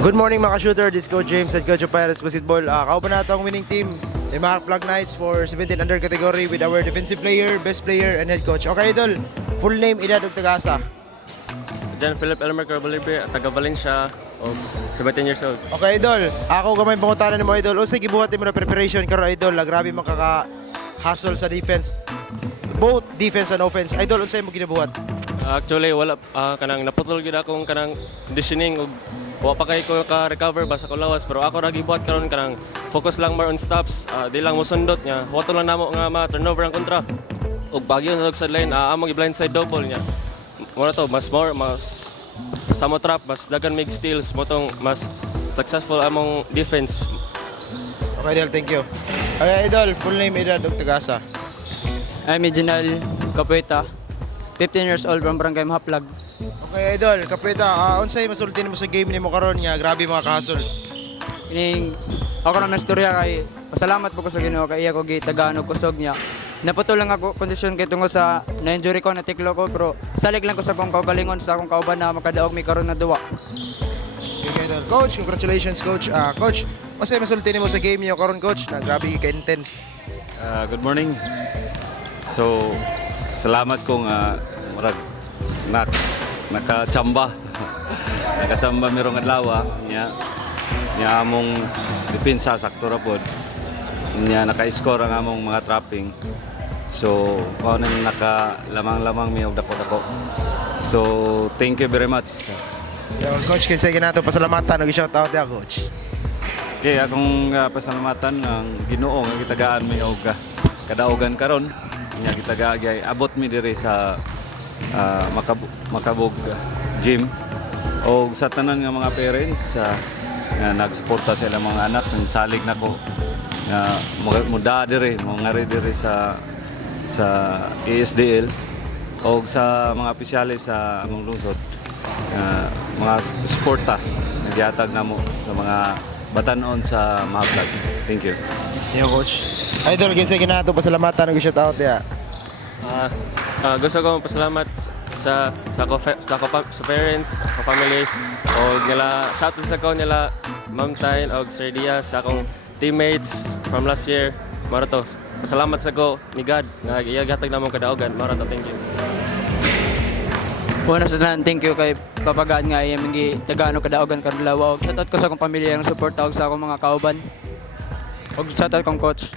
Good morning mga shooter, this is Coach James at Coach of Pirates Basketball. Kaupan na itong winning team, the Mark Plug Knights for 17 under category with our defensive player, best player, and head coach. Okay idol, full name, edad ug tagasa. John Philip Elmer Carbolibe, taga Valencia, og 17 years old. Okay idol, ako gamay pangutanan mo idol. Usa gibuhat mo na preparation karon idol, grabe makaka-hustle sa defense. Both defense and offense. Idol, unsay mo ginabuhat? Actually, wala kanang naputol gid akong kanang conditioning og wa pa kay ko ka-recover basta ko lawas, pero ako ra gibuhat karon kanang focus lang more on stops, di lang mosundot nya. Wato lang namo nga ma-turnover ang kontra. Og bagyo na sa line, among i-blindside double nya. Muna to, mas sa mo trap, mas dagan mig steals, mo tong mas successful among defense. Okay idol, thank you. Okay idol, full name, edad ug tagasa. I'm Reginal Capueta, 15 years old from Barangay Mahaplag. Okay idol, kapita, unsay masulti nimo sa game nimo karon nga grabe mga ka-hustle. Ining ako na istorya kay pasalamat po ko sa Ginoo kay iya ko gitagaan og kusog niya. Naputol lang ako kondisyon kay tungod sa na-injury ko na tiklo ko, pero salig lang ko sa akong kaugalingon sa akong kauban na makadaog mi karon na duwa. Okay idol. Coach, congratulations coach. Coach, unsay masulti nimo sa game niyo karon coach? Na grabe ka-intense. Good morning. So, salamat kung murag nakachamba. Nakachamba mirong adlaw nya among depensa sakto ra pod. Nya naka-score ang among mga trapping. So, mao nang nakalamang-lamang mi og dako-dako. So, thank you very much. Yo, coach, kinsa ginato pasalamatan og shout out ya coach. Okay, akong pasalamatan ang Ginoo nga gitagaan mi og kadaugan karon. Nya gitagagay abot mi diri sa Makabog gym o sa tanan nga mga parents nga nagsuporta sa ilang mga anak ng salig nako nga muda diri mangari diri sa ASDL o sa mga opisyalis sa among lungsod mga suporta nagyatag namo sa mga batanon sa Mahaplag. Thank you. Yo coach. Idol, kinsa ginato pasalamatan og shout out ya. Gusto ko magpasalamat sa parents, sa family, o nila shoutout sa ko nila Ma'am Tain o Sir Diaz, sa akong teammates from last year. Marato, pasalamat sa ko ni God na iyagatag namong kadaugan. Marato, thank you. Una sa tanan, thank you kay papagaan nga iya mingi tagaan og kadaugan karon lawa. Og shoutout ko sa akong pamilya nga suporta og sa akong mga kauban. Og shoutout kong coach.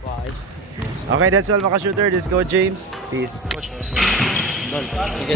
Bye. Okay, that's all mga shooter. This is Coach James. Peace. Coach. Sige,